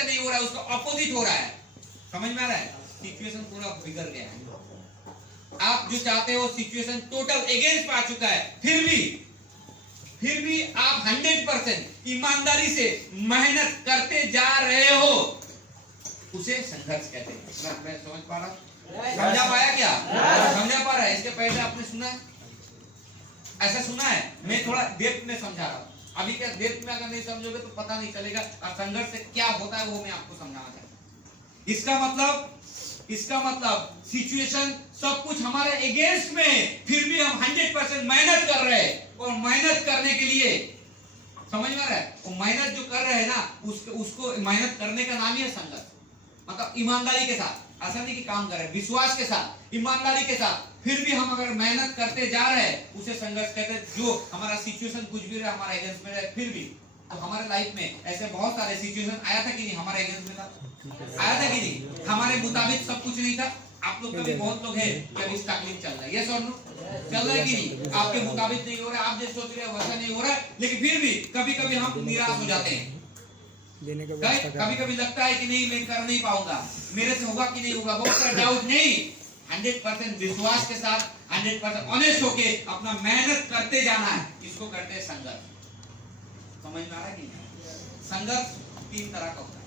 वैसा नहीं हो रहा है, उसका ऑपोजिट हो रहा है। समझ में आ रहा है? सिचुएशन पूरा बिगड़ गया है। आप जो चाहते हो सिचुएशन टोटल अगेंस्ट आ चुका है, फिर भी आप 100% ईमानदारी से मेहनत करते जा रहे हो, उसे संघर्ष कहते हैं। मैं समझ पा रहा हूं? समझा पाया क्या? समझा पा रहा है? इसके पहले आपने सुना है? ऐसा सुना है? मैं थोड़ा डेप्थ में समझा रहा हूं। अभी क्या डेप्थ में अगर नहीं समझोगे तो पता नहीं चलेगा और संघर्ष से क्या होता है वो मैं आपको समझाना चाहता हूं। इसका मतलब सिचुएशन सब कुछ हमारे अगेंस्ट में, फिर भी हम 100% मेहनत कर रहे हैं। और मेहनत करने के लिए, समझ में आ रहा है? वो मेहनत जो कर रहे हैं ना, उसको मेहनत करने का नाम ही है संघर्ष। मतलब ईमानदारी के साथ, ऐसा नहीं कि काम कर रहे हैं, विश्वास के साथ, ईमानदारी के साथ, फिर भी हम अगर मेहनत करते जा रहे हैं, उसे संघर्ष कहते हैं। जो हमारा सिचुएशन कुछ भी रहा हमारे अगेंस्ट में रहे, फिर भी तो हमारे लाइफ में ऐसे बहुत सारे सिचुएशन आया था कि नहीं? हमारे अगेंस्ट में था, आया था कि नहीं? हमारे मुताबिक सब कुछ नहीं था। आप लोग कभी बहुत लोग हैं कि अभी स्ट्रगलिंग चल रहा है, यस और नो? चल रहा है कि नहीं? आपके मुताबिक नहीं हो रहा है, आप जैसे सोच रहे हैं वैसा नहीं हो रहा है, लेकिन फिर भी कभी कभी हम निराश हो जाते हैं। कभी कभी लगता है कि नहीं, मैं कर नहीं पाऊंगा, मेरे से होगा कि नहीं होगा, बहुत सारा डाउट। नहीं, 100% विश्वास के साथ 100% ऑनेस्ट होके अपना मेहनत करते जाना है, इसको करते हैं संघर्ष। समझ में आ रहा है कि नहीं? संघर्ष 3 तरह का होता है।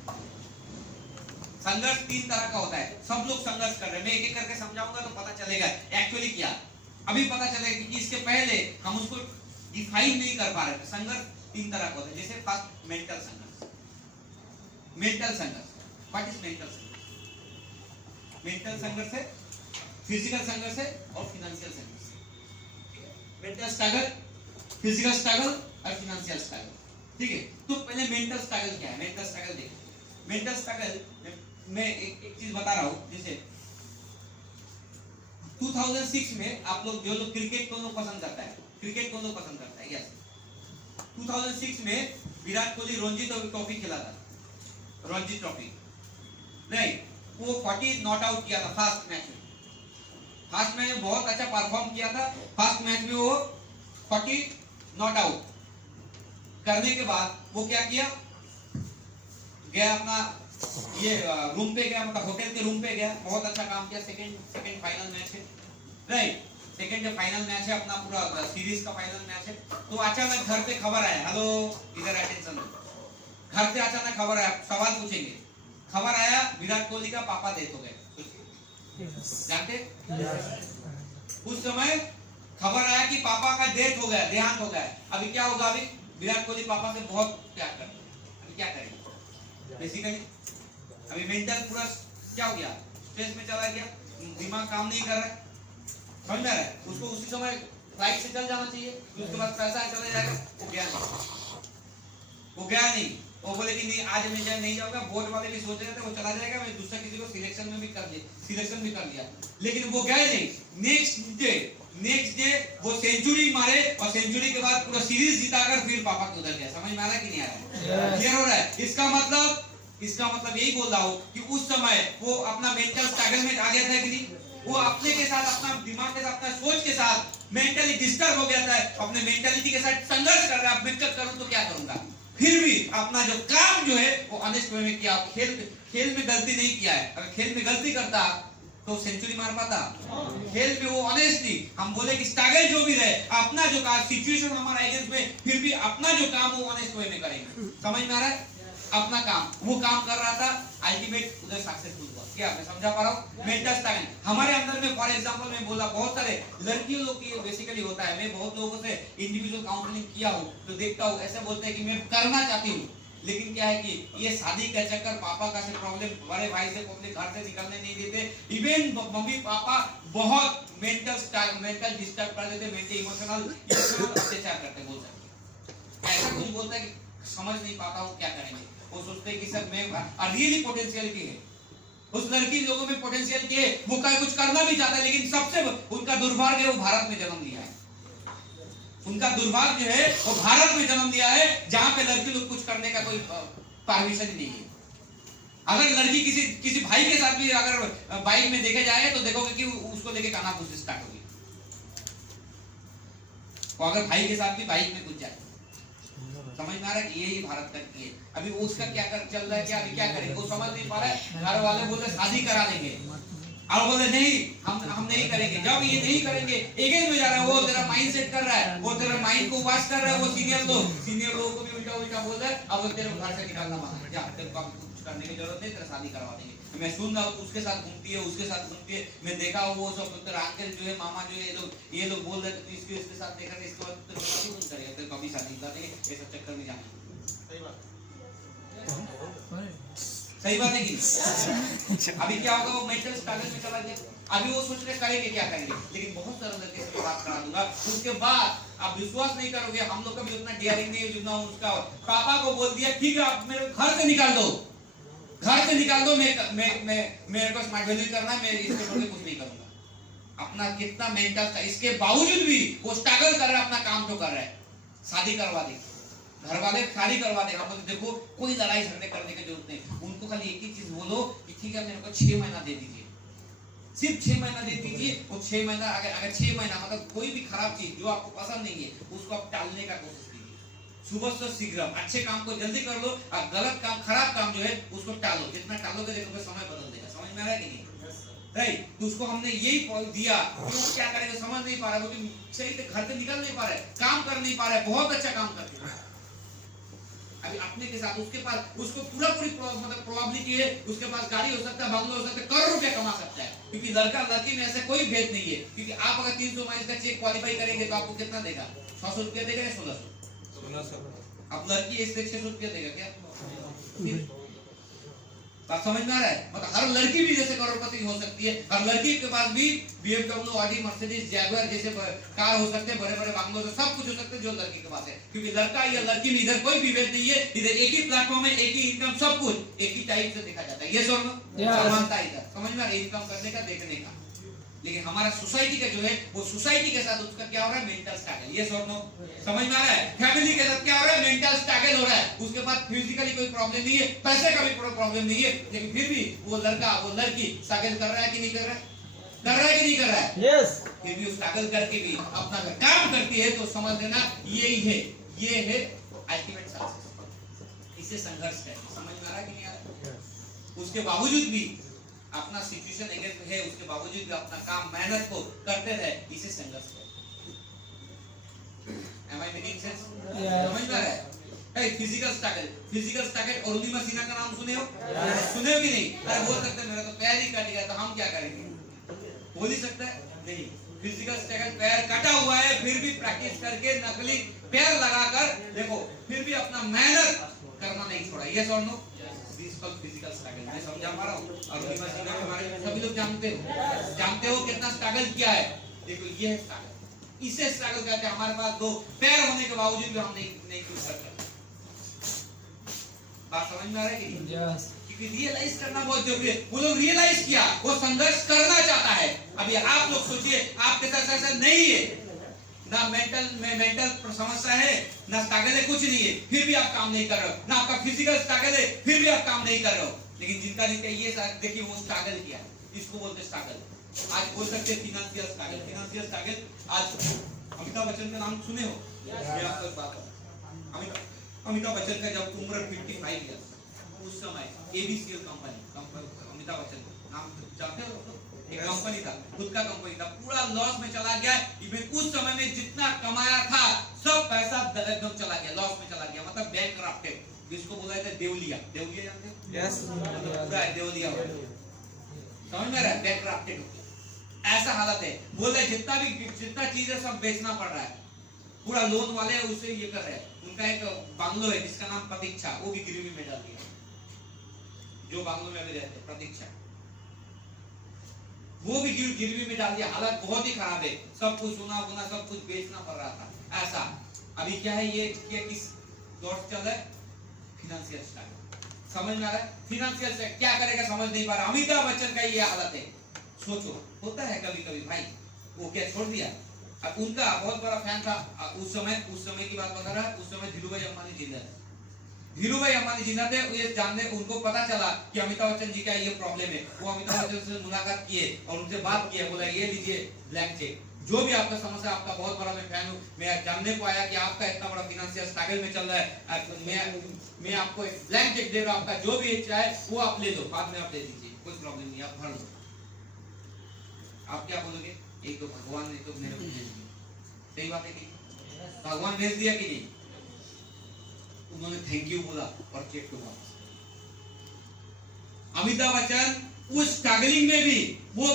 संघर्ष 3 तरह का होता है। सब लोग संघर्ष कर रहे हैं, मैं एक एक करके समझाऊंगा तो पता चलेगा एक्चुअली क्या। अभी पता चलेगा कि इसके पहले हम उसको डिफाइन नहीं कर पा रहे थे। संघर्ष 3 तरह का होता है। जैसे फर्स्ट मेंटल संघर्ष। मेंटल संघर्ष, व्हाट इज मेंटल संघर्ष? मेंटल संघर्ष है, फिजिकल संघर्ष है और फाइनेंशियल संघर्ष। मेंटल स्ट्रगल, फिजिकल स्ट्रगल और फाइनेंशियल स्ट्रगल। ठीक है, तो पहले मेंटल स्ट्रगल क्या है? मेंटल स्ट्रगल देखिए। मेंटल स्ट्रगल मैं एक चीज बता रहा हूं। जैसे 2006 में आप लोग जो लोग क्रिकेट को लोग पसंद करता है, क्रिकेट को लोग पसंद करता है, यस। 2006 में विराट कोहली रणजी ट्रॉफी खेला था, रणजी ट्रॉफी नहीं, वो 40 नॉट आउट किया था फर्स्ट मैच में। फर्स्ट मैच में बहुत अच्छा परफॉर्म किया था। फर्स्ट मैच में वो 40 नॉट आउट करने के बाद वो क्या किया, गया अपना ये रूम पे गया, मतलब होटल के रूम पे गया, बहुत अच्छा काम किया। सेकंड फाइनल मैच है, राइट? सेकंड जो फाइनल मैच है अपना, पूरा सीरीज का फाइनल मैच है। तो अचानक घर पे खबर आया, हेलो इधर अटेंशन, घर से अचानक खबर आया, सवाल पूछेंगे। खबर आया विराट कोहली का पापा डेथ हो गए, जानते? उस समय खबर आया कि पापा का डेथ हो गया, देहांत हो गया। अभी क्या होगा? अभी विराट कोहली पापा से बहुत प्यार करते हैं, अभी क्या करेंगे? बेसिकली अभी मेंटल पूरा क्या हो गया, स्ट्रेस में चला गया, दिमाग काम नहीं कर रहा है। समझ में आ रहा है? उसको उसी समय फ्लाइट से चल जाना चाहिए, उसके बाद पैसा चला जाएगा। वो गया नहीं, वो बोले कि नहीं आज मैं नहीं जाऊंगा। बोर्ड वाले भी सोच रहे थे वो चला जाएगा, मैं दूसरा किसी को सिलेक्शन भी कर लिया, लेकिन वो गए नहीं। नेक्स्ट डे वो सेंचुरी मारे और सेंचुरी के बाद पूरा सीरीज जिताकर फिर पापा के उधर गया। समझ में आ रहा है कि नहीं आ रहा है? क्लियर हो रहा है? इसका मतलब यही बोल रहा हूं कि उस समय वो अपना मेंटल स्ट्रगल में आ गया था कि नहीं? वो अपने के साथ, अपना दिमाग के साथ, अपना सोच के साथ मेंटली डिस्टर्ब हो गया था। अपने मेंटालिटी के साथ संघर्ष कर रहा है। अब मैं करूं तो क्या करूंगा? फिर भी अपना जो काम जो है वो ऑनेस्ट वे में किया। खेल में गलती नहीं किया है। अगर खेल में गलती करता तो सेंचुरी मार पाता? खेल में वो ऑनेस्टली, हम बोले कि स्ट्रगल जो भी रहे, अपना जो काम, सिचुएशन हमारा अगेंस्ट में, फिर भी अपना जो काम वो ऑनेस्ट वे में करेंगे। समझ में आ रहा है? अपना काम वो काम कर रहा था, अल्टीमेट उधर सक्सेसफुल हुआ। क्या मैं समझा पा रहा हूँ? मेंटल स्ट्रगल हमारे अंदर में, फॉर एग्जांपल मैं बोला, बहुत सारे लड़कियों लोग की बेसिकली होता है। मैं बहुत लोगों से इंडिविजुअल काउंसलिंग किया हूँ तो देखता हूँ, ऐसे बोलते हैं कि मैं करना चाहती हूँ, लेकिन क्या है कि ये शादी का चक्कर, पापा का से प्रॉब्लम, बड़े भाई से प्रॉब्लम, घर से निकलने नहीं देते। इवन मम्मी पापा बहुत मेंटल डिस्टर्ब कर देते, मेंटल इमोशनल अत्याचार करते। बोल सकते ऐसा कुछ बोलता है कि समझ नहीं पाता हूँ क्या करेंगे। वो सोचते हैं कि सर मैं रियली पोटेंशियलिटी है, उस लड़की लोगों में पोटेंशियल के, वो कुछ करना भी चाहता है, लेकिन सबसे उनका दुर्भाग्य वो भारत में जन्म लिया है। उनका दुर्भाग्य है वो भारत में जन्म लिया है, जहां पे लड़की लोग कुछ करने का कोई परमिशन ही नहीं है। अगर लड़की किसी भाई के साथ भी अगर बाइक में देखे जाए तो देखोगे कि उसको लेके कानाफूसी स्टार्ट होगी। और अगर भाई के साथ भी बाइक में कुछ जाए समझ में आ रहा है कि यही भारत का है। अभी उसका क्या कर चल रहा है, क्या अभी क्या करेंगे वो समझ नहीं पा रहा है। घर वाले बोलते शादी करा देंगे और बोले नहीं हम नहीं करेंगे। जब ये नहीं करेंगे एगेन में जा रहा है, वो तेरा माइंड सेट कर रहा है, वो तेरा माइंड को वॉश कर रहा है। वो सीनियर लोगों को भी उल्टा बोल रहा है। अब तेरे को घर से निकालना मांगा, जा तेरे को कुछ करने की जरूरत नहीं, तेरा शादी करवा देंगे। मैं सुन रहा हूँ उसके साथ घूमती है, उसके साथ घूमती है। मैं देखा वो सब तेरा अंकल जो है, मामा जो है, ये लोग बोल रहे थे इसके साथ देखा, इसके बाद तेरे को कभी करेगा, तेरे कभी शादी कर देंगे, ये सब चक्कर में जाना। सही बात है कि अभी क्या होगा, वो मेंटल स्ट्रगल में चला गया। अभी वो सोच रहे करेंगे क्या करेंगे, लेकिन बहुत सरल तरीके से बात करा दूंगा। उसके बाद आप विश्वास नहीं करोगे, हम लोग का भी उतना डेयरिंग नहीं है जितना उसका। पापा को बोल दिया ठीक है आप मेरे घर से निकाल दो, घर से निकाल दो, मेरे को स्मार्ट वैल्यू करना, मैं इसके छोड़ के कुछ नहीं करूंगा। अपना कितना मेंटल था, इसके बावजूद भी वो स्ट्रगल कर रहा है, अपना काम तो कर रहा है। शादी करवा दी, घर वाले शादी करवा दे। हम देखो कोई लड़ाई झगड़े करने की जरूरत नहीं, उनको खाली एक ही चीज बोलो कि ठीक है मेरे को 6 महीना दे दीजिए, सिर्फ 6 महीना दे दीजिए। वो 6 महीना अगर 6 महीना मतलब कोई भी खराब चीज जो आपको पसंद नहीं है उसको आप टालने का कोशिश कीजिए। सुबह से शीघ्र अच्छे काम को जल्दी कर लो और गलत काम खराब काम जो है उसको टालो। जितना टालोगे देखोगे समय बदल देगा। समझ में आ रहा है कि नहीं? राइट। तो उसको हमने यही दिया, वो क्या करेगा समझ नहीं पा रहा, क्योंकि सही से घर से निकल नहीं पा रहा है, काम कर नहीं पा रहा है, बहुत अच्छा काम करते हैं अभी अपने के साथ। उसके पास उसको पूरी मतलब प्रोबेबिलिटी है, उसके पास गाड़ी हो सकता है, बंगलो हो सकता है, करोड़ रुपया कमा सकता है। क्योंकि लड़का लड़की में ऐसा कोई भेद नहीं है। क्योंकि आप अगर 300 माइल का चेक क्वालिफाई करेंगे तो आपको कितना देगा? 600 रुपया देगा या 1600? अब लड़की इससे 600 रुपया देगा क्या? बात समझ में आ रहा है? मतलब हर लड़की भी जैसे करोड़पति हो सकती है, हर लड़की के पास भी BMW, ऑडी, मर्सिडीज, जैगुआर जैसे कार हो सकते हैं, बड़े बड़े बंगलों से सब कुछ हो सकते हैं जो लड़की के पास है। क्योंकि लड़का या लड़की में इधर कोई विभेद नहीं है, इधर एक ही प्लेटफॉर्म है, एक ही इनकम, सब कुछ एक ही टाइप से देखा जाता है। ये समानता इधर समझ में आ रहा है, इनकम करने का, देखने का। लेकिन हमारा सोसाइटी का जो है वो सोसाइटी के साथ उसका क्या हो रहा है? Mental struggle. ये समझ में आ रहा है? फैमिली के साथ क्या हो रहा है? मेंटल स्ट्रगल हो रहा है। उसके बाद फिजिकली कोई प्रॉब्लम नहीं है, पैसे का भी प्रॉब्लम नहीं है, लेकिन फिर भी वो लड़का वो लड़की स्ट्रगल कर रहा है कि नहीं कर रहा है? कर रहा है कि नहीं कर रहा है? यस। फिर भी स्ट्रगल करके भी अपना काम करती है तो समझ लेना यही है, ये है अल्टीमेट सक्सेस। इसे संघर्ष है। समझ में आ रहा है कि नहीं आ रहा? उसके बावजूद भी अपना सिचुएशन अगेंस्ट है, उसके बावजूद भी अपना काम मेहनत को करते रहे, इसे संघर्ष है। Am I making sense? समझ में आ रहा है? फिजिकल स्ट्रगल और अरुणिमा सिन्हा का नाम सुने हो? सुने हो कि नहीं? अरे बोल सकते हैं मेरा तो पैर ही कट गया, तो हम क्या करेंगे? बोल ही सकता है? नहीं। फिजिकल स्ट्रगल, पैर कटा हुआ है फिर भी प्रैक्टिस करके नकली पैर लगाकर देखो, फिर भी अपना मेहनत करना नहीं छोड़ा। यस और नो? फिजिकल स्ट्रगल मैं समझा पा रहा हूँ। और हमारे सभी लोग जानते हो कितना स्ट्रगल किया है। देखो ये है स्ट्रगल, इसे स्ट्रगल कहते हैं। हमारे पास 2 पैर होने के बावजूद भी हम नहीं कुछ कर सकते। बात समझ में आ रहा है कि नहीं? क्योंकि रियलाइज करना बहुत जरूरी है। वो लोग रियलाइज किया, वो संघर्ष करना चाहता है। अभी आप लोग सोचिए आपके साथ ऐसा नहीं है, ना मेंटल समस्या है, ना स्ट्रगल है, कुछ नहीं है, फिर भी आप काम नहीं कर रहे हो। ना आपका फिजिकल स्ट्रगल है, फिर भी आप काम नहीं कर रहे हो। लेकिन जिनका ये देखिए वो स्ट्रगल किया, इसको बोलते स्ट्रगल। आज बोल सकते फिनेंशियल स्ट्रगल। आज अमिताभ बच्चन का नाम सुने हो? ये आपको बात है। अमिताभ बच्चन का जब उम्र 55 ईयर, उस समय ABCL कंपनी, अमिताभ बच्चन नाम जानते हो? एक कंपनी था, खुद का कंपनी था, पूरा लॉस में चला गया। इवन उस समय में जितना कमाया था सब पैसा एकदम चला गया, लॉस में चला गया, मतलब बैंकक्रप्टेड, जिसको बोला जाता है देवलिया। देवलिया जानते हो? यस। पूरा देवलिया हो गया। समझ में आ रहा है? बैंकक्रप्टेड ऐसा हालत है। बोल रहे जितना चीज है सब बेचना पड़ रहा है। पूरा लोन वाले उससे ये कर रहे हैं। उनका एक बंगलो है जिसका नाम प्रतीक्षा, वो भी गिरवी में डाल दिया। जो बंगलो में अभी रहते प्रतीक्षा, वो भी गिरवी में डाल दिया। हालत बहुत ही खराब है, सब कुछ सोना वोना सब कुछ बेचना पड़ रहा था। ऐसा अभी क्या है, ये किस दौर से चल रहा है? Financial struggle. समझ में आ रहा है? फिनेंशियल से क्या करेगा समझ नहीं पा रहा। अमिताभ बच्चन का ये हालत है। सोचो होता है कभी कभी भाई, वो क्या छोड़ दिया। अब उनका बहुत बड़ा फैन था उस समय की बात बता रहा। उस समय धीरूभाई अंबानी जिंदा थे। धीरूभाई अंबानी जिंदा थे, ये जानने उनको पता चला कि अमिताभ बच्चन जी का ये प्रॉब्लम है। वो अमिताभ बच्चन से मुलाकात किए और उनसे बात किए, बोला ये लीजिए ब्लैंक चेक, जो भी आपका समस्या, आपका बहुत बड़ा मैं फैन हूँ। मैं जानने को आया कि आपका इतना बड़ा फाइनेंशियल स्ट्रगल में चल रहा है। मैं आपको एक ब्लैंक चेक दे रहा हूँ, आपका जो भी इच्छा है वो आप ले लो, बाद में आप दे दीजिए, कोई प्रॉब्लम नहीं, आप भर लो। आप क्या बोलोगे? एक तो भगवान ने तो मेरे को भेज दिया, सही बात है कि भगवान भेज दिया कि नहीं? उन्होंने थैंक यू बोला और चेक को वापस। अमिताभ बच्चन उस स्ट्रगलिंग में भी वो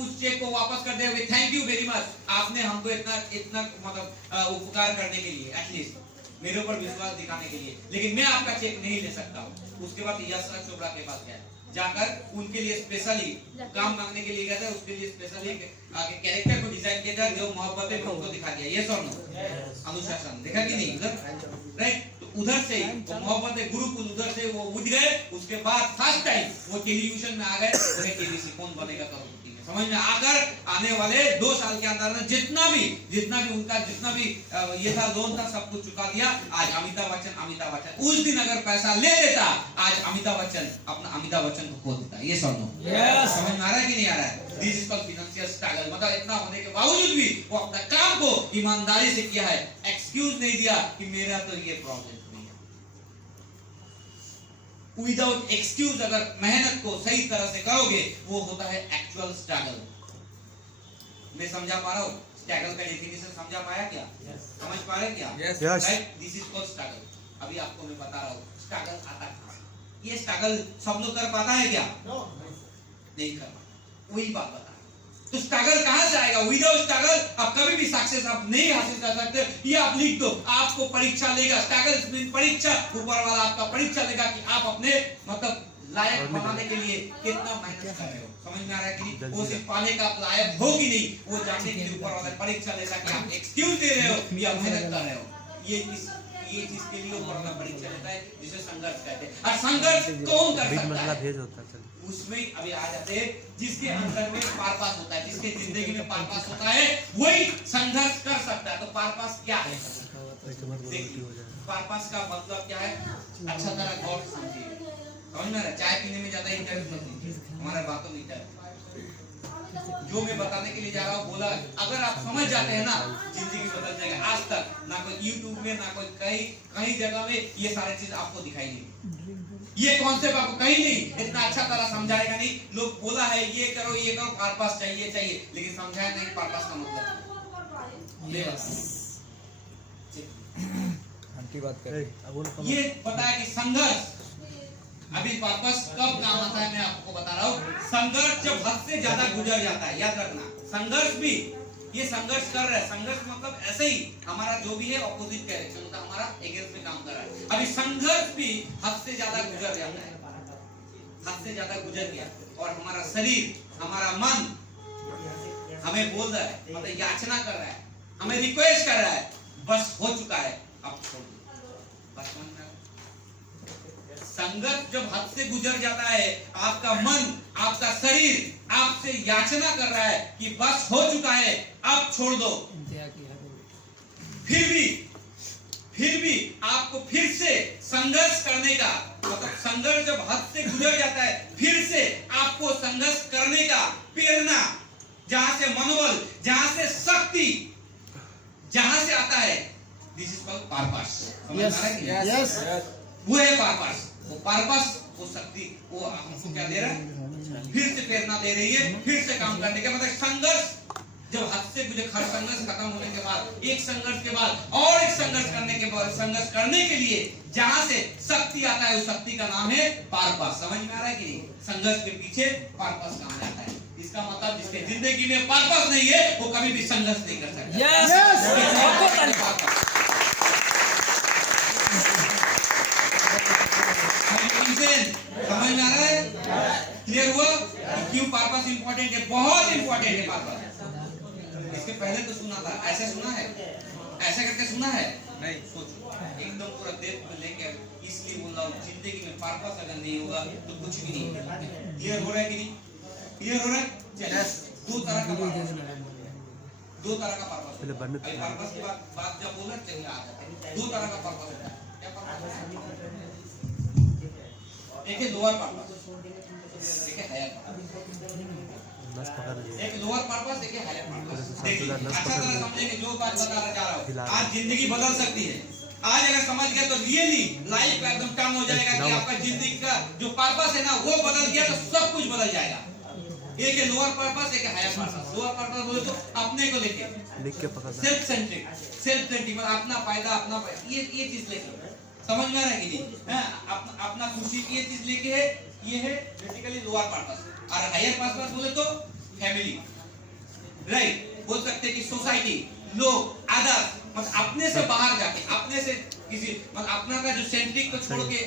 उस चेक को वापस कर दे, थैंक यू वेरी मच, आपने हमको इतना मतलब उपकार करने के लिए, एटलीस्ट मेरे ऊपर विश्वास दिखाने के लिए, लेकिन मैं आपका चेक नहीं ले सकता हूँ। उसके बाद यशराज चोपड़ा के पास गया, जाकर उनके लिए स्पेशली काम मांगने के लिए गया था, उसके लिए स्पेशली आगे कैरेक्टर को डिजाइन किया था, जो मोहब्बत है उनको दिखा दिया। ये सुनो, अनुशासन देखा कि नहीं उधर, राइट? तो उधर से वो मोहब्बत है गुरुकुल, उधर से वो उठ गए। उसके बाद फर्स्ट टाइम वो टेलीविजन में आ गए, उन्हें केबीसी कौन बनेगा करोड़पति में समझ में आकर आने वाले 2 साल के अंदर में जितना भी उनका जितना भी ये था लोन था, सब कुछ चुका दिया। आज अमिताभ बच्चन उस दिन अगर पैसा ले लेता, आज अमिताभ बच्चन अपना अमिताभ बच्चन को खो देता। ये सुनो, समझ में आ रहा है कि नहीं आ रहा है? This is called financial struggle. मतलब इतना होने के बावजूद भी वो अपना काम को ईमानदारी से किया है, एक्सक्यूज नहीं दिया कि मेरा तो ये प्रॉब्लम नहीं है। विदाउट एक्सक्यूज अगर मेहनत को सही तरह से करोगे, वो होता है एक्चुअल स्ट्रगल। मैं समझा पा रहा हूँ? स्ट्रगल का डेफिनेशन समझा पाया क्या? समझ पा रहे क्या? Right, this is called struggle. अभी आपको मैं बता रहा हूँ स्ट्रगल आता कहाँ से। ये स्ट्रगल सब लोग कर पाता है क्या? नहीं कर पाता। वही बात बता, तो स्ट्रगल कहां से आएगा? विदाउट स्ट्रगल आप कभी भी सक्सेस आप नहीं हासिल कर सकते। ये आप लिख दो, आपको परीक्षा लेगा। स्ट्रगल मीन परीक्षा, ऊपर वाला आपका परीक्षा लेगा कि आप अपने मतलब लायक बनाने के लिए कितना मेहनत कर रहे हो। समझ में आ रहा है कि नहीं? वो सिर्फ पाने का आप लायक हो कि नहीं, वो जानने के लिए ऊपर वाला परीक्षा लेगा कि आप एक्सक्यूज दे रहे हो या मेहनत कर रहे हो। ये चीज के लिए ऊपर वाला परीक्षा लेता है, जिसे संघर्ष कहते हैं। और संघर्ष कौन कर सकता है? उसमें अभी आ जाते हैं जिसके अंदर में पारपास होता है, जिसके जिंदगी में पारपास होता है, वही संघर्ष कर सकता है। तो पारपास क्या है? पारपास का मतलब क्या है? अच्छा तरह गौर समझिए, समझ में आ रहा है? चाय पीने में ज्यादा इंटरेस्ट मत लीजिए, हमारा बातों में जो मैं बताने के लिए जा रहा हूँ बोला, अगर आप समझ जाते हैं ना, जिंदगी बदल जाएगा। आज तक ना कोई यूट्यूब में, ना कोई कहीं जगह में ये सारी चीज आपको दिखाई नहीं, ये कॉन्सेप्ट आपको कहीं नहीं इतना अच्छा तरह समझाएगा नहीं। लोग बोला है ये करो पारपास चाहिए, लेकिन समझाया नहीं पारपास का मतलब। ये बताया कि संघर्ष, अभी पारपास कब काम आता है मैं आपको बता रहा हूँ। संघर्ष जब हद से ज्यादा गुजर जाता है, याद रखना। संघर्ष भी ये संघर्ष कर रहा है, संघर्ष मतलब ऐसे ही हमारा जो भी है ऑपोजिट डायरेक्शन होता है, हमारा अगेंस्ट में काम कर रहा है। अभी संघर्ष भी हद से ज्यादा गुजर जाता है, हद से ज्यादा गुजर गया और हमारा शरीर, हमारा मन हमें बोल रहा है, मतलब याचना कर रहा है, हमें रिक्वेस्ट कर रहा है, बस हो चुका है, अब छोड़ दो। बस मन में संघर्ष जब हद से गुजर जाता है, आपका मन, आपका शरीर आपसे याचना कर रहा है कि बस हो चुका है, अब छोड़ दो। फिर भी आपको फिर से संघर्ष करने का, मतलब संघर्ष जब हद से गुजर जाता है, फिर से आपको संघर्ष करने का प्रेरणा, जहां से मनोबल, जहां से शक्ति, जहां से आता है, दिस इज कॉल्ड पारपास। समझ आ रहा है? यस, वो है पारपास। वो पारपास, वो शक्ति, वो हमको क्या दे रहा है? फिर से प्रेरणा दे रही है, फिर से काम करने का। मतलब संघर्ष जब हद से गुजर, हर संघर्ष खत्म होने के बाद, एक संघर्ष के बाद और एक संघर्ष करने के बाद, संघर्ष करने के लिए जहां से शक्ति आता है, उस शक्ति का नाम है पारपास। समझ में आ रहा है कि नहीं? संघर्ष के पीछे पारपास काम आता है। इसका मतलब जिसके जिंदगी में पारपास नहीं है, वो कभी भी संघर्ष नहीं कर सकता। समझ में आ रहा है? क्लियर हुआ क्यों पारपास इंपॉर्टेंट है? बहुत इंपॉर्टेंट है पारपास। इसके पहले तो सुना था, ऐसे सुना है, ऐसे करके सुना है नहीं? सोचो, एकदम पूरा डेप्थ में लेके इसलिए बोल रहा हूँ, जिंदगी में पारपास अगर नहीं होगा तो कुछ भी नहीं। क्लियर हो रहा है कि नहीं? क्लियर हो रहा है? चलिए, दो तरह का पारपास होता है। पारपास की बात जब बोला चलिए आ जाते हैं। दो तरह का पारपास होता है। क्या पारपास? एक है लोअर पारपास, एक है हायर पारपास। एक लोअर पर्पस, एक हायर पर्पस। देखिए अच्छा तरह समझेंगे जो बात बताना चाह रहा हूँ। आज जिंदगी बदल सकती है। आज अगर समझ गए तो रियली लाइफ का एकदम टर्न हो जाएगा कि आपका जिंदगी का जो पर्पस है ना वो बदल गया तो सब कुछ बदल जाएगा। एक है लोअर पर्पस, एक है हायर पर्पस। लोअर पर्पस बोले तो अपने को लेके सेल्फ सेंट्रिक मतलब अपना फायदा, अपना ये चीज लेके समझ में आ रहा है कि नहीं? अपना खुशी की ये चीज लेके है, ये है बेसिकली लोअर पर्पस। और हायर पर्पस बोले तो फैमिली, राइट? बोल सकते हैं कि सोसाइटी, लोग, अदर, मतलब अपने से बाहर जाके, अपने से किसी मतलब अपना का जो सेंट्रिक को छोड़ के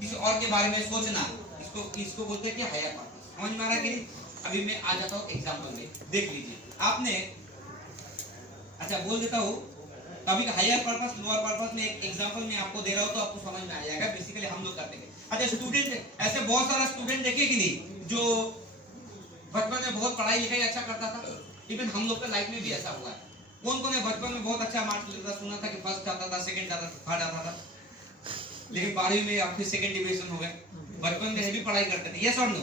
किसी और के बारे में सोचना, इसको बोलते हैं कि हायर पर्पस। समझ में आ रहा है कि नहीं? अभी मैं आ जाता हूँ एग्जांपल में, देख लीजिए आपने। अच्छा बोल देता हूँ अभी हायर पर्पस लोअर पर्पस में एक एग्जांपल मैं आपको दे रहा हूँ तो आपको समझ में आ जाएगा। बेसिकली हम लोग करते हैं। अच्छा स्टूडेंट, ऐसे बहुत सारा स्टूडेंट देखे कि नहीं जो बचपन में बहुत पढ़ाई लिखाई अच्छा करता था। इवन हम लोग का लाइफ में भी ऐसा हुआ है। कौन कौन है बचपन में बहुत अच्छा मार्क्स लेता, सुना था कि फर्स्ट आता था, सेकंड आता था, थर्ड आता था, लेकिन 12वीं में आप फिर सेकंड डिवीजन हो गए। बचपन में भी पढ़ाई करते थे, यस और नो?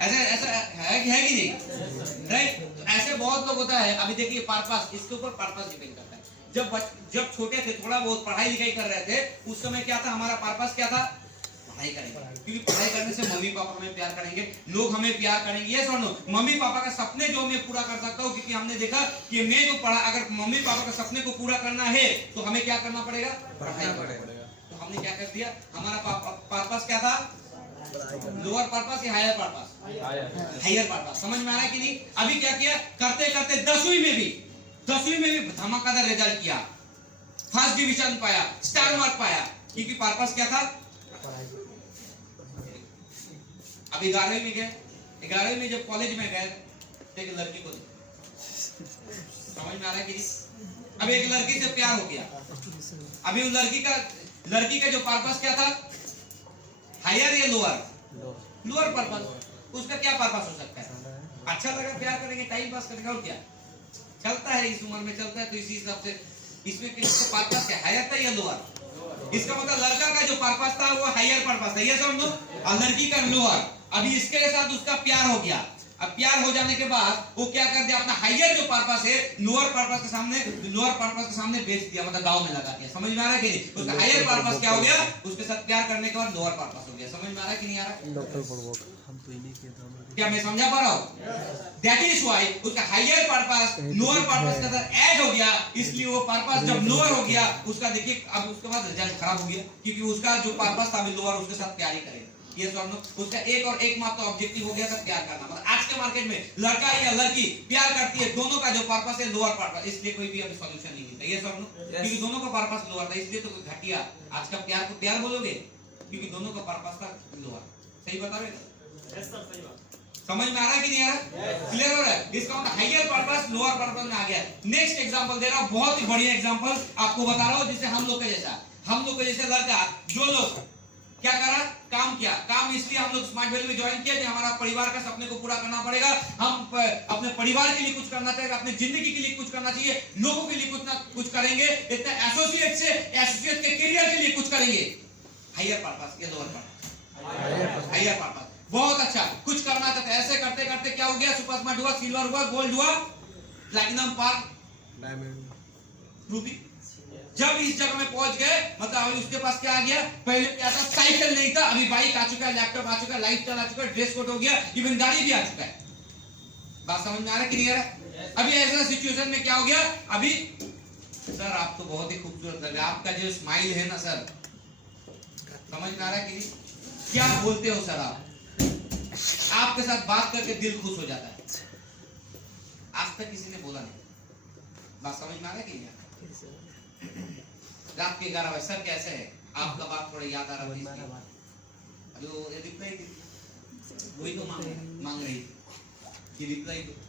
ऐसा है कि नहीं? राइट? तो ऐसे बहुत लोग होता है। अभी देखिए पर्पस, इसके ऊपर पर्पस डिपेंड करता है। जब छोटे थे, थोड़ा बहुत पढ़ाई लिखाई कर रहे थे, उस समय क्या था हमारा पर्पस? क्या था? पढ़ाई करेंगे, क्योंकि पढ़ाई करने से मम्मी पापा हमें प्यार करेंगे, लोग हमें प्यार करेंगे, ये सुनो। मम्मी पापा का सपने जो मैं पूरा कर सकता हूँ, क्योंकि हमने देखा कि मैं जो पढ़ा, अगर मम्मी पापा का सपने को पूरा करना है तो हमें क्या करना पड़ेगा? पढ़ाई करना पड़ेगा। तो हमने क्या कर दिया? हमारा पर्पस क्या था? लोअर पर्पस या हायर पर्पस? Higher purpose. समझ में आ रहा है कि नहीं? अभी क्या किया? करते करते 10वीं में भी धमाकेदार रिजल्ट किया, फर्स्ट डिवीजन पाया, स्टार मार्क पाया, क्योंकि पर्पस क्या था? अभी 11वीं में गए, 11वीं में जब कॉलेज में गए तो एक लड़की को समझ में आ रहा है कि अब एक लड़की से प्यार हो गया। अभी उस लड़की का जो पर्पस क्या था? हायर या लोअर पर्पस। उसका क्या पर्पस हो सकता है? अच्छा लगा, प्यार करेंगे, टाइम पास करेंगे, और क्या चलता है इस उम्र में चलता है। तो इसी हिसाब से इसमें किसका पर्पस क्या? हायर था या लोअर? इसका मतलब लड़का का जो पर्पस था वो हायर पर्पस है, ये समझो, और लड़की का लोअर। अभी इसके साथ उसका प्यार हो गया। अब प्यार हो जाने के बाद वो क्या कर दिया? अपना हायर जो पर्पस है लोअर पर्पस के सामने बेच दिया, मतलब दाव में लगा दिया। समझ में आ रहा है कि नहीं? उसका हायर पर्पस क्या हो गया? उसके साथ प्यार करने के बाद लोअर पर्पस हो गया। समझ में आ रहा है कि नहीं आ रहा? क्या मैं समझा पा रहा हूँ? दैट इज व्हाई उसका हायर पर्पस लोअर पर्पस के साथ ऐड हो गया। इसलिए वो पर्पस जब लोअर हो गया, उसका देखिए अब उसके बाद रिजल्ट खराब हो गया, क्योंकि उसका जो पर्पस था लोअर, उसके साथ प्यार ही करेगा। ये समझो, उसका एक और एक मात्र ऑब्जेक्टिव हो गया था प्यार करना। मतलब आज के मार्केट में लड़का या लड़की प्यार करती है, दोनों का जो पर्पस है लोअर पर्पस, इसलिए कोई भी अभी सॉल्यूशन नहीं मिलता। ये समझो, क्योंकि दोनों का पर्पस लोअर था, इसलिए तो घटिया। आज का प्यार को प्यार बोलोगे, क्योंकि दोनों का पर्पस था लोअर। सही बता रहे हो? समझ में आ रहा है कि नहीं आ रहा? क्लियर हो रहा है? इसका मतलब हायर पर्पस लोअर पर्पस में आ गया। नेक्स्ट एग्जांपल दे रहा हूं, बहुत ही बढ़िया एग्जांपल आपको बता रहा हूं, जिससे हम लोग के जैसा लड़का जो लोग क्या करा? काम किया। काम इसलिए हम लोग स्मार्ट वैल्यू में ज्वाइन किया कि हमारा परिवार का सपने को पूरा करना पड़ेगा। हम अपने परिवार के लिए कुछ करना चाहिए, अपने जिंदगी के लिए कुछ करना चाहिए, लोगों के लिए कुछ ना कुछ करेंगे। इतना एसोसिएट के करियर के लिए कुछ करेंगे। हायर पर्पस या लोअर पर्पस? Higher purpose. बहुत अच्छा, कुछ करना चाहते, ऐसे करते करते क्या हो गया? सुपर स्मार्ट हुआ, सिल्वर हुआ, गोल्ड हुआ, प्लैटिनम, पार्क, डायमंड, रूबी। जब इस जगह में पहुंच गए, मतलब अभी उसके पास क्या आ गया? पहले क्या था? साइकिल नहीं था, अभी बाइक आ चुका है, लैपटॉप आ चुका है, लाइफस्टाइल आ चुका है, ड्रेस कोड हो गया, इवन गाड़ी भी आ चुका है। बात समझ में आ रहा है कि नहीं आ रहा? अभी ऐसा सिचुएशन में क्या हो गया? अभी सर आप तो बहुत ही खूबसूरत लग रहे हैं, आपका जो स्माइल है ना सर, समझ में आ रहा है कि नहीं? क्या बोलते हो सर आप? आपके साथ बात करके दिल खुश हो जाता है। आज तक किसी ने बोला नहीं। बात समझ में आ रहा है कि नहीं? रात के 11 बजे, सर कैसे है? आपका बात थोड़ा याद आ रहा है। जो ये रिप्लाई वही तो मांग रही कि रिप्लाई दो।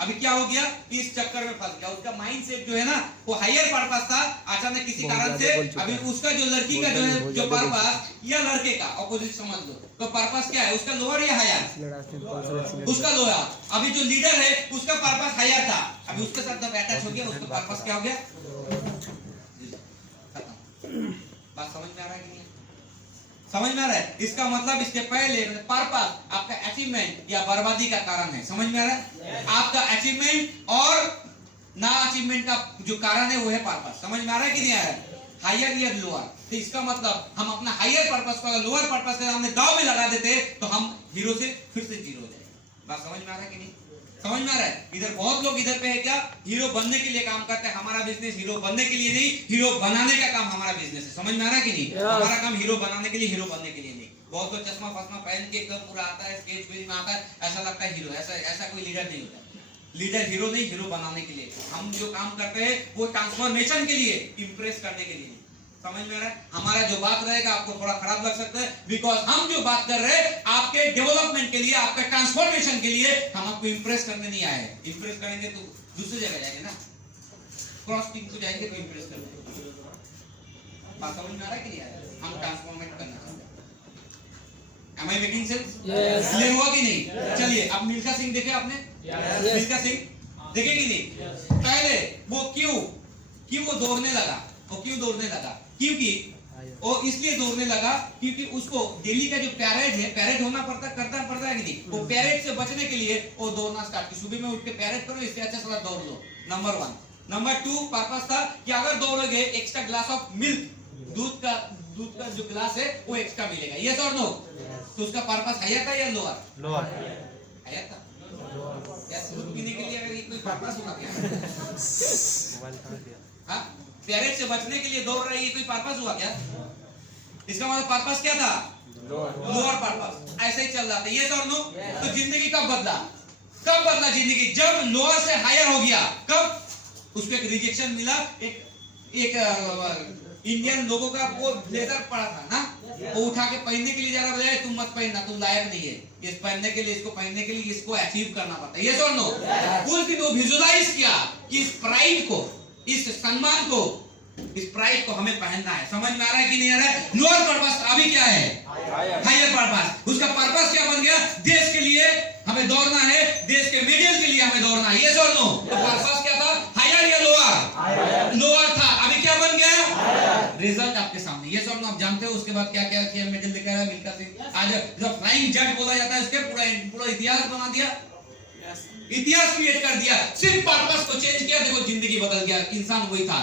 अभी क्या हो गया? इस चक्कर में फंस गया। उसका माइंडसेट जो है ना वो हायर पर्पस था, अचानक किसी कारण से अभी उसका जो लड़की का जो है जो पर्पस या लड़के का ऑपोजिट समझ लो, तो पर्पस क्या है उसका? लोअर या हायर? उसका लोअर। अभी जो लीडर है उसका पर्पस हायर था, अभी उसके साथ जब अटैच हो गया उसका पर्पस क्या हो गया? बात समझ में आ रहा है कि नहीं? समझ में आ रहा है? इसका मतलब इसके पहले पर्पस आपका अचीवमेंट या बर्बादी का कारण है। समझ में आ रहा है? आपका अचीवमेंट और ना अचीवमेंट का जो कारण है वो है पर्पस। समझ में आ रहा है कि नहीं आ रहा है? हायर या लोअर, तो इसका मतलब हम अपना हायर पर्पस को लोअर पर्पस से हमने दांव में लगा देते तो हम हीरो से फिर से जीरो हो जाएंगे। बात समझ में आ रहा है कि नहीं? समझ में आ रहा है? इधर बहुत लोग इधर पे है क्या, हीरो बनने के लिए काम करते हैं। हमारा बिजनेस हीरो बनने के लिए नहीं, हीरो बनाने का काम हमारा बिजनेस है। समझ में आ रहा है कि नहीं? हमारा काम हीरो बनाने के लिए, हीरो बनने के लिए नहीं। बहुत लोग चश्मा फश्मा पहन के एकदम पूरा आता है, स्टेज पे में आता है, ऐसा लगता है हीरो। ऐसा कोई लीडर नहीं होता। लीडर हीरो नहीं, हीरो बनाने के लिए। हम जो काम करते हैं वो ट्रांसफॉर्मेशन के लिए, इंप्रेस करने के लिए। समझ में आ रहा है? हमारा जो बात रहेगा आपको थोड़ा खराब लग सकता है, बिकॉज हम जो बात कर रहे हैं आपके डेवलपमेंट के लिए, आपके ट्रांसफॉर्मेशन के लिए। हम आपको इंप्रेस करने नहीं आए हैं। इंप्रेस करेंगे तो दूसरी जगह जाएंगे ना, क्रॉस टीम को जाएंगे तो इंप्रेस करेंगे। बात समझ में आ रहा है कि नहीं आ रहा है? हम ट्रांसफॉर्मेट करना चाहते हैं। Am I making sense? Yes. Clear हुआ कि नहीं? चलिए, अब मिल्खा सिंह देखे आपने? Yes. मिल्खा सिंह देखे कि नहीं? पहले वो क्यों वो दौड़ने लगा? वो क्यों दौड़ने लगा? क्योंकि वो इसलिए दौड़ने लगा क्योंकि उसको दिल्ली का जो पैरेड है, पैरेड होना करता पड़ता है कि नहीं? वो पैरेड से बचने के लिए वो दौड़ना स्टार्ट किया। सुबह में उठ के पैरेड करो, इससे अच्छा साला दौड़ लो। नंबर 1। नंबर 2 पर्पस था कि अगर दौड़ोगे एक्स्ट्रा ग्लास ऑफ मिल्क, दूध का जो ग्लास है वो एक्स्ट्रा मिलेगा। यस और नो? तो उसका पर्पस हायर था या लोअर? लोअर। हायर था। दूध पीने के लिए अगर कोई पर्पस होगा क्या? हाँ, पैरेड से बचने के लिए दौड़ रही है, कोई पर्पस हुआ क्या? इसका मतलब पर्पस क्या था? Lower purpose. ऐसे ही चल रहा था। यस और नो? तो जिंदगी कब बदला जिंदगी? जब लोअर से हायर हो गया। कब? उसको एक रिजेक्शन मिला। एक इंडियन लोगों का वो ब्लेजर पड़ा था ना, वो उठा के पहनने के लिए जा रहा है, तुम मत पहनना, तुम लायक नहीं है इस पहनने के लिए, इसको पहनने के लिए इसको अचीव करना पड़ता है। यस और नो? उस दिन वो विजुअलाइज किया कि इस प्राइड को, इस सम्मान को, इस प्राइड को हमें पहनना है। समझ में आ रहा है कि नहीं आ रहा है? लोअर पर्पस अभी क्या है? Higher purpose. उसका पर्पस क्या बन गया? देश के लिए हमें दौड़ना है, देश के मेडल के लिए हमें दौड़ना है। यस और नो? तो पर्पस क्या था? हायर या लोअर? लोअर था। अभी क्या बन गया? रिजल्ट आपके सामने। यस और नो? आप जानते हो उसके बाद क्या क्या किया? मेडल लेकर आया मिल्खा सिंह। आज जब फ्लाइंग जट बोला जाता है, उसके पूरा इतिहास बना दिया, इतिहास क्रिएट कर दिया। सिर्फ पर्पस को चेंज किया, देखो जिंदगी बदल गया। इंसान वही था।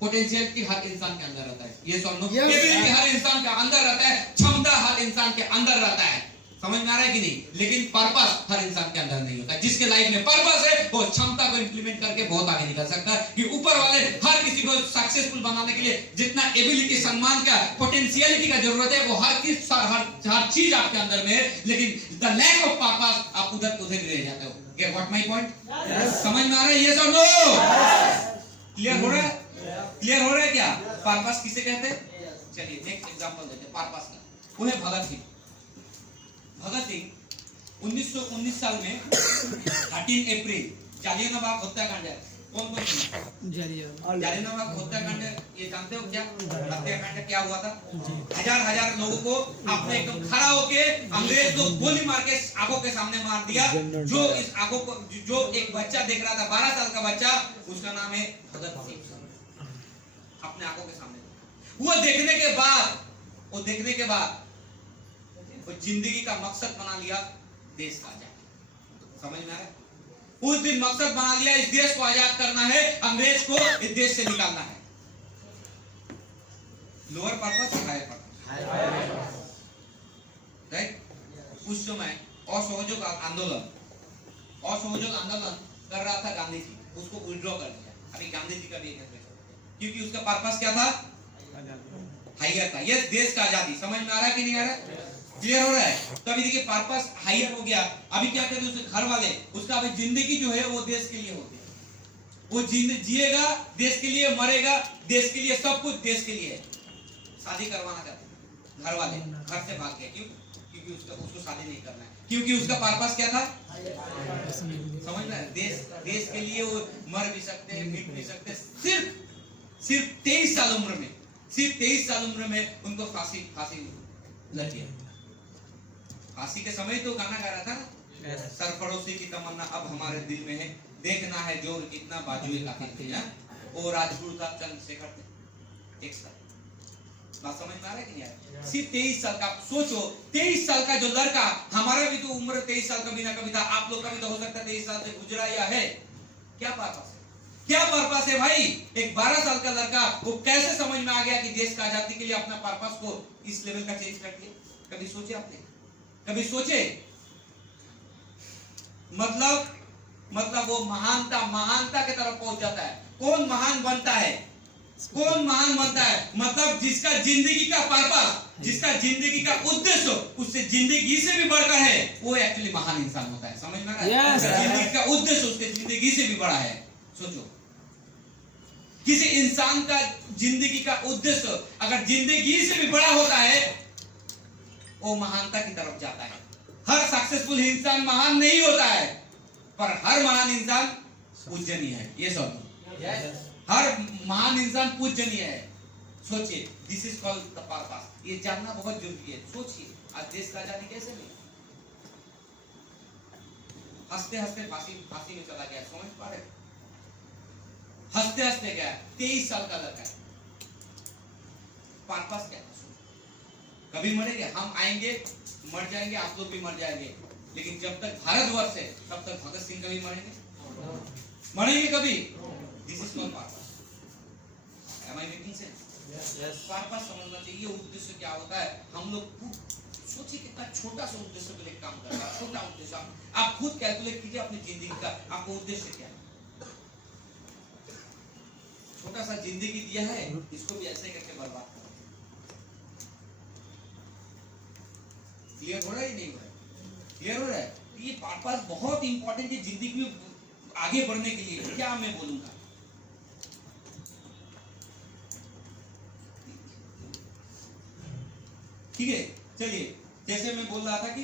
पोटेंशियलिटी हर इंसान के अंदर रहता है। ये सुन लो, एबिलिटी हर इंसान के अंदर रहता है, क्षमता हर इंसान के अंदर रहता है। समझ में आ रहा है कि नहीं? लेकिन पर्पस हर इंसान के अंदर नहीं होता। जिसके लाइफ में पर्पस है वो क्षमता को इंप्लीमेंट करके बहुत आगे निकल सकता है। कि ऊपर वाले हर किसी को सक्सेसफुल बनाने के लिए जितना एबिलिटी, सम्मान का, पोटेंशियलिटी का जरूरत है, वो हर चीज आपके अंदर में है। लेकिन द लैक ऑफ पर्पस, आप उधर रह जाते हो। Get what my point? समझ में आ रहा है? यस और नो? क्लियर हो रहा है? क्लियर हो रहा है क्या? पर्पस किसे कहते हैं? चलिए नेक्स्ट एग्जांपल देते हैं पर्पस का। वो है भगत सिंह। 1919 साल में 13 अप्रैल जालियनवाला हत्याकांड है। कौन जालियनवाला हत्याकांड, ये जानते हो क्या? हत्याकांड क्या हुआ था? हजार लोगों को आपने एकदम खड़ा होके अंग्रेज लोग गोली मार के आंखों के सामने मार दिया। जो इस आंखों को, जो एक बच्चा देख रहा था, 12 साल का बच्चा, उसका नाम है भगत सिंह। अपने आंखों के सामने वो देखने के बाद वो जिंदगी का मकसद बना लिया देश का आजाद। समझ में आ रहा है? उस दिन मकसद बना लिया इस देश को आजाद करना है, अंग्रेज को इस देश से निकालना है। Lower purpose, higher purpose, right? उस समय असहयोग आंदोलन कर रहा था गांधी जी, उसको विड्रॉ कर दिया। अभी गांधी जी का भी क्योंकि उसका पर्पस क्या था? हायर था। यस, देश का आजादी। समझ में आ रहा है कि नहीं आ रहा है? क्लियर हो रहा है? तो अभी देखिए पर्पस हायर हो गया। अभी क्या कहते हैं उसके घर वाले, उसका अभी जिंदगी जो है वो देश के लिए होती है। वो जिएगा देश के लिए, मरेगा देश के लिए, सब कुछ देश के लिए। शादी करवाना चाहते हैं घर वाले, घर से भाग गए। क्यों? क्योंकि उसको शादी नहीं करना है। क्योंकि उसका पर्पस क्या था? समझ में? देश के लिए वो मर भी सकते हैं, मिट भी सकते हैं। सिर्फ 23 साल उम्र में उनको फांसी लगी है। फांसी के समय तो गाना गा रहा था ना, सरफरोशी की तमन्ना अब हमारे दिल में है, देखना है जोर कितना बाजुए कातिल थे। वो राजगुरु था, चंद्रशेखर थे। एक साथ बात समझ में आ रहा है कि नहीं आ रहा? सिर्फ 23 साल का, सोचो 23 साल का जो लड़का, हमारा भी तो उम्र 23 साल का भी ना कभी था, आप लोग का भी तो हो सकता है 23 साल से गुजरा या है। क्या पर्पस है, क्या पर्पस है भाई? एक 12 साल का लड़का वो कैसे समझ में आ गया कि देश का आजादी के लिए अपना पर्पस को इस लेवल का चेंज कर दिया? कभी सोचे आपने? कभी सोचे? मतलब वो महानता की तरफ पहुंच जाता है। कौन महान बनता है? कौन महान बनता है? मतलब जिसका जिंदगी का पर्पस, जिसका जिंदगी का उद्देश्य उससे जिंदगी से भी बढ़कर है, वो एक्चुअली महान इंसान होता है। समझ में आ रहा है? जिंदगी का उद्देश्य उसके जिंदगी से भी बड़ा है। सोचो, किसी इंसान का जिंदगी का उद्देश्य अगर जिंदगी से भी बड़ा होता है, वो महानता की तरफ जाता है। हर सक्सेसफुल इंसान महान नहीं होता है, पर हर महान इंसान पूजनीय है। ये सब हर महान इंसान पूजनीय है। सोचिए, this is called the purpose. ये जानना बहुत जरूरी है। सोचिए, आज देश का आजादी कैसे मिली? हंसते हंसते फांसी में चला गया। समझ पा रहे? हंसते हंसते गया। 23 साल का लड़का। पर्पस क्या? कभी मरेंगे, हम आएंगे, मर जाएंगे, आप लोग भी मर जाएंगे, लेकिन जब तक भारतवर्ष है तब तक भगत सिंह कभी मरेंगे कभी? This is not purpose. Am I making sense? Purpose समझना चाहिए। उद्देश्य क्या होता है? हम लोग सोचिए, कितना छोटा सा उद्देश्य के लिए काम कर रहा है। छोटा उद्देश्य आप खुद कैलकुलेट कीजिए अपनी जिंदगी का, आपको उद्देश्य क्या है? छोटा सा जिंदगी दिया है, इसको भी ऐसे करके बर्बाद कर। क्लियर हो रहा है नहीं हो रहा है? क्लियर हो रहा है? ये पर्पस बहुत इंपॉर्टेंट है जिंदगी में आगे बढ़ने के लिए। क्या मैं बोलूंगा, ठीक है? चलिए, जैसे मैं बोल रहा था कि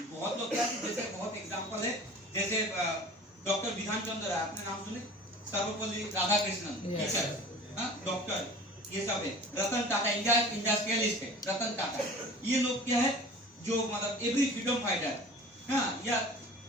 बहुत लोग क्या, जैसे बहुत एग्जांपल है, जैसे डॉक्टर विधान चंद्र है, आपने नाम सुने? सर्वपल्ली राधाकृष्णन, डॉक्टर, ये सब है। रतन टाटा, इंडस्ट्रियलिस्ट है रतन टाटा। ये लोग क्या है, जो मतलब एवरी फ्रीडम फाइटर, हाँ, या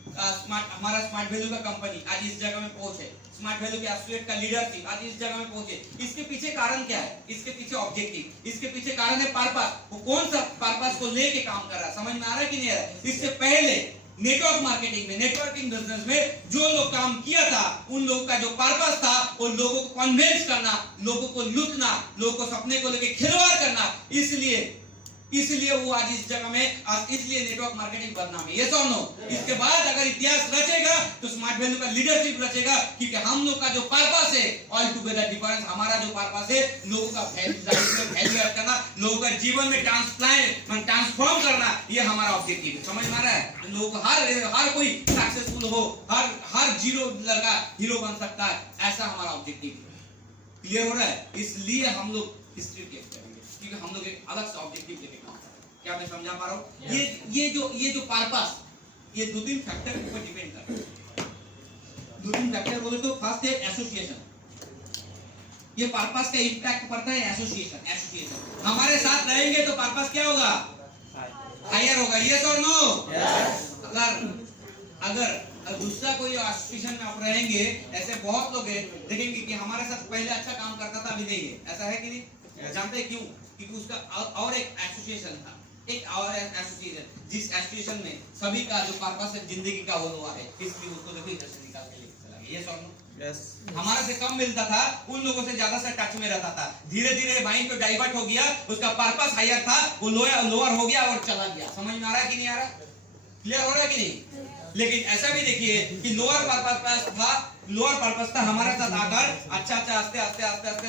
हमारा स्मार्ट वैल्यू का कंपनी आज इस जगह में पहुंचे, स्मार्ट वैल्यू के एसोसिएट का लीडरशिप आज इस जगह में पहुंचे। इसके पीछे कारण क्या है? इसके पीछे ऑब्जेक्टिव, इसके पीछे कारण है पर्पस। वो कौन सा पर्पस को लेके काम कर रहा है? समझ में आ रहा है कि नहीं आ रहा है? इससे पहले नेटवर्क मार्केटिंग में, नेटवर्किंग बिजनेस में जो लोग काम किया था, उन लोगों का जो पर्पस था वो लोगों को कन्विंस करना, लोगों को लूटना, लोगों को सपने को लेके खिलवाड़ करना। इसलिए वो आज इस जगह में, आज इसलिए नेटवर्क मार्केटिंग बदनाम है। ये तो नो। इसके बाद अगर इतिहास रचेगा तो स्मार्ट वैल्यू का लीडरशिप रचेगा, क्योंकि हम लोग का जो पर्पस है ऑल टुगेदर डिफरेंस। हमारा जो पर्पस है लोगों का वैल्यू ऐड करना, लोगों का जीवन में ट्रांसफॉर्म करना, ये हमारा ऑब्जेक्टिव है। समझ में आ रहा है? लोग हर कोई सक्सेसफुल हो, हर जीरो लड़का हीरो बन सकता है, ऐसा हमारा ऑब्जेक्टिव है। क्लियर हो रहा है? इसलिए हम लोग हिस्ट्री की क्योंकि हम लोग एक अलग सा ऑब्जेक्टिव लेके काम कर रहे हैं। क्या मैं समझा पा रहा हूँ? ये जो पर्पस, ये 2-3 फैक्टर के ऊपर डिपेंड करता है। 2-3 फैक्टर बोले तो फर्स्ट है एसोसिएशन। ये पर्पस का इंपैक्ट पड़ता है एसोसिएशन। हमारे साथ रहेंगे तो पर्पस क्या होगा? हायर होगा। यस और नो? अगर दूसरा कोई एसोसिएशन में आप रहेंगे, ऐसे बहुत लोग हैं देखेंगे कि हमारे साथ पहले अच्छा काम करता था, अभी नहीं है। ऐसा है कि नहीं? जानते हैं क्यों? क्योंकि उसका और एक एसोसिएशन था, जिस एसोसिएशन में सभी का जो पर्पस है जिंदगी का वो हुआ है, इसलिए उसको देखो इधर से निकाल के लेके चला गया। ये सॉल्व यस। हमारा से कम मिलता था, उन लोगों से ज्यादा से टच में रहता था। धीरे धीरे माइंड तो डाइवर्ट हो गया, उसका पर्पस हायर था, वो लोअर हो गया और चला गया। समझ में आ रहा है कि नहीं आ रहा? क्लियर हो रहा है कि नहीं? लेकिन ऐसा भी देखिए कि लोअर पर्पस था हमारे साथ आकर अच्छा आस्ते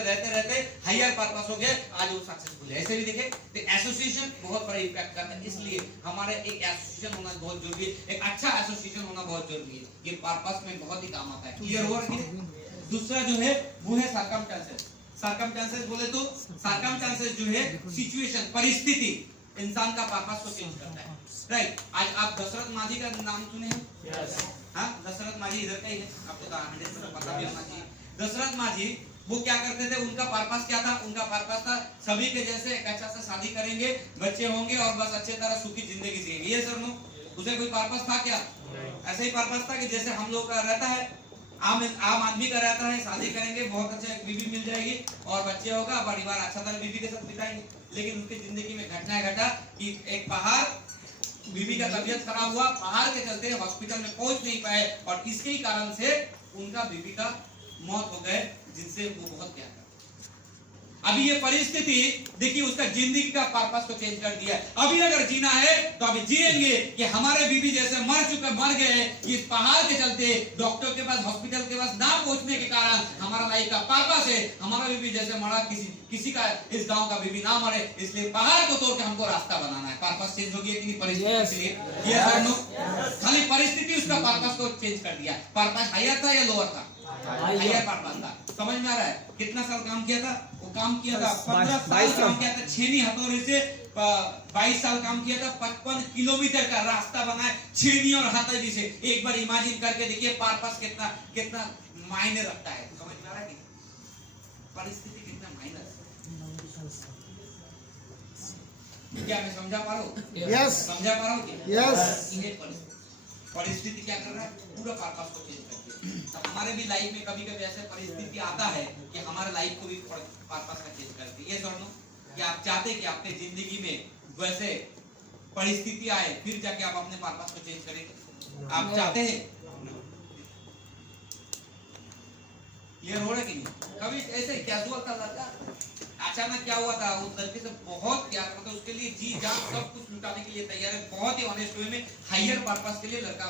रहते हायर पर्पस हो गया, आज वो सक्सेसफुल है। ऐसे भी देखे तो एसोसिएशन बहुत बड़ा इम्पैक्ट करता है। इसलिए हमारे एक एसोसिएशन होना बहुत जरूरी है, एक अच्छा एसोसिएशन होना बहुत जरूरी है। ये पर्पस में बहुत ही काम आता है। क्लियर हो रहा है? दूसरा जो है वो है सर्कमस्टेंसेस। बोले तो सर्कमस्टेंसेस जो है सिचुएशन, परिस्थिति इंसान का पर्पस को चेंज करता है। राइट? आज आप दशरथ मांझी का नाम सुने हैं? यस। हाँ, दशरथ मांझी इधर का ही है, आपको तो 100% पता भी होना चाहिए। दशरथ मांझी वो क्या करते थे? उनका पर्पस क्या था? उनका पर्पस था सभी के जैसे एक अच्छा सा शादी करेंगे, बच्चे होंगे और बस अच्छे तरह सुखी जिंदगी जिएंगे। ये सर नो, उसे कोई पर्पस था क्या? ऐसे ही पर्पस था कि जैसे हम लोग का रहता है, आम आदमी का रहता है, शादी करेंगे, बहुत अच्छा एक बीवी मिल जाएगी और बच्चे होगा, परिवार अच्छा तरह बीवी के साथ बिताएंगे। लेकिन उनकी जिंदगी में घटना घटा कि एक पहाड़, बीवी का तबीयत खराब हुआ, पहाड़ के चलते हॉस्पिटल में पहुंच नहीं पाए और इसके ही कारण से उनका बीवी का मौत हो गए, जिनसे वो बहुत प्यार करते। अभी ये परिस्थिति देखिए उसका जिंदगी का पर्पस को चेंज कर दिया। अभी अगर जीना है तो अभी जिएंगे कि हमारे बीवी जैसे मर गए इस पहाड़ के चलते, डॉक्टर के पास, हॉस्पिटल के पास ना पहुंचने के कारण हमारा लाइफ का पर्पस है हमारा बीवी जैसे मरा, किसी का इस गांव का बीवी ना मरे, इसलिए पहाड़ को तोड़ के हमको रास्ता बनाना है। पर्पस चेंज हो गया कि नहीं परिस्थिति के लिए? यस और नो? खाली परिस्थिति उसका पर्पस को चेंज कर दिया। पर्पस हायर था या लोअर था? हायर पर्पस था। समझ में आ रहा है? कितना साल काम किया था? वो काम किया था 15 साल काम किया था, छेनी हथौड़े से 22 साल काम किया था, 55 किलोमीटर का रास्ता बनाया छेनी और हथौड़ी से। एक बार इमेजिन करके देखिए पर्पस कितना मायने रखता है। समझ में आ रहा है? परिस्थिति कितना मायने रखता है। क्या मैं समझा पा रहा हूँ? यस। समझा पा रहा हूँ? यस। परिस्थिति क्या कर रहा है? पूरा पर्पस को चेंज कर दिया। तो हमारे भी लाइफ में कभी कभी ऐसे परिस्थिति आता है कि हमारे लाइफ को भी पर्पस का चेंज करती है। ये सुनो कि आप चाहते हैं कि आपके जिंदगी में वैसे परिस्थिति आए फिर जाके आप अपने पर्पस को चेंज करेंगे? आप चाहते हैं? क्लियर हो रहा है कि नहीं? कभी ऐसे कैजुअल था लड़का, अचानक क्या हुआ था, उस लड़के से बहुत प्यार करता, उसके लिए जी जान सब कुछ लुटाने के लिए तैयार है, बहुत ही ऑनेस्ट वे में हायर पर्पस के लिए लड़का